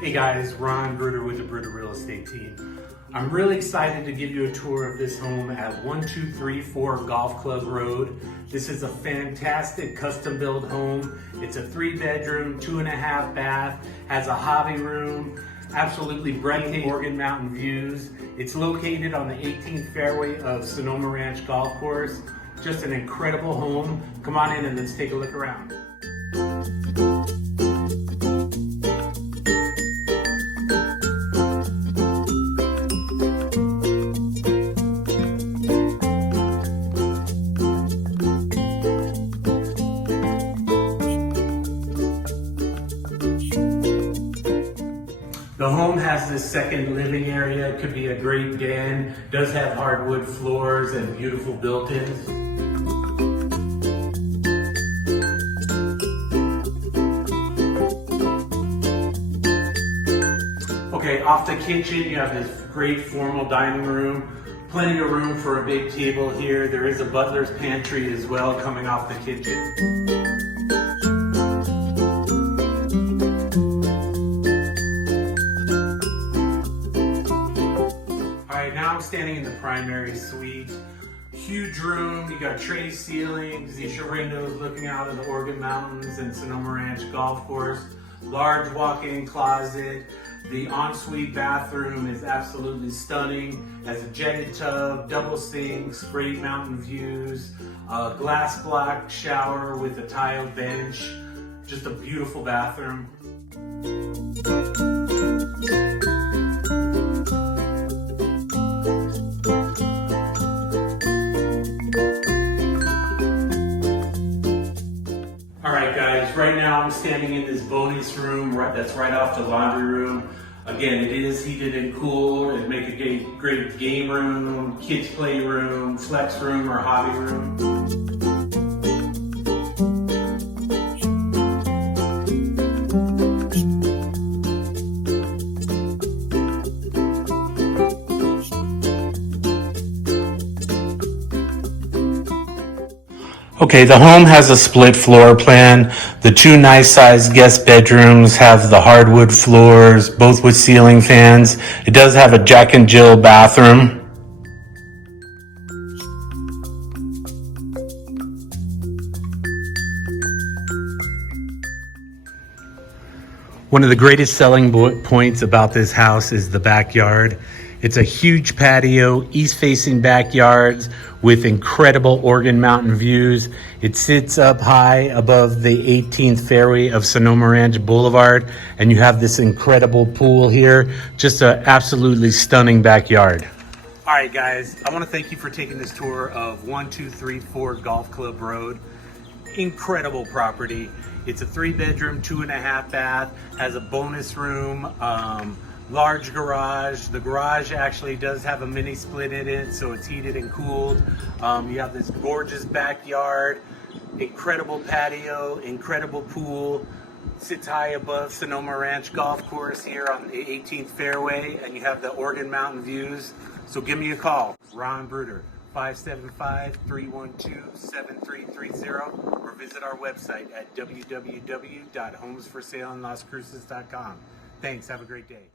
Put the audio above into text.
Hey guys, Ron Bruder with the Bruder Real Estate Team. I'm really excited to give you a tour of this home at 1234 Golf Club Road. This is a fantastic custom built home. It's a 3-bedroom, 2.5 bath, has a hobby room, absolutely breathtaking Organ Mountain views. It's located on the 18th fairway of Sonoma Ranch Golf Course. Just an incredible home. Come on in and let's take a look around. The home has this second living area. It could be a great den. Does have hardwood floors and beautiful built-ins. Okay, off the kitchen, you have this great formal dining room. Plenty of room for a big table here. There is a butler's pantry as well coming off the kitchen. Now I'm standing in the primary suite. Huge room, you got tray ceilings, these your windows looking out of the Organ Mountains and Sonoma Ranch Golf Course. Large walk-in closet. The ensuite bathroom is absolutely stunning. Has a jetted tub, double sinks, great mountain views, a glass block shower with a tiled bench. Just a beautiful bathroom. Alright guys, right now I'm standing in this bonus room that's right off the laundry room. Again, it is heated and cooled. It'd make a great game room, kids play room, flex room, or hobby room. Okay, the home has a split floor plan. The two nice sized guest bedrooms have the hardwood floors, both with ceiling fans. It does have a Jack and Jill bathroom. One of the greatest selling points about this house is the backyard. It's a huge patio, east-facing backyards with incredible Organ Mountain views. It sits up high above the 18th fairway of Sonoma Ranch Boulevard, and you have this incredible pool here. Just an absolutely stunning backyard. All right, guys, I want to thank you for taking this tour of 1234 Golf Club Road. Incredible property. It's a 3-bedroom, 2.5 bath, has a bonus room, large garage. The garage actually does have a mini split in it, so it's heated and cooled. You have this gorgeous backyard, incredible patio, incredible pool. Sits high above Sonoma Ranch Golf Course here on the 18th fairway, and you have the Organ Mountain views. So give me a call, Ron Bruder, 575-312-7330, or visit our website at www.homesforsaleandlostcruces.com. Thanks, have a great day.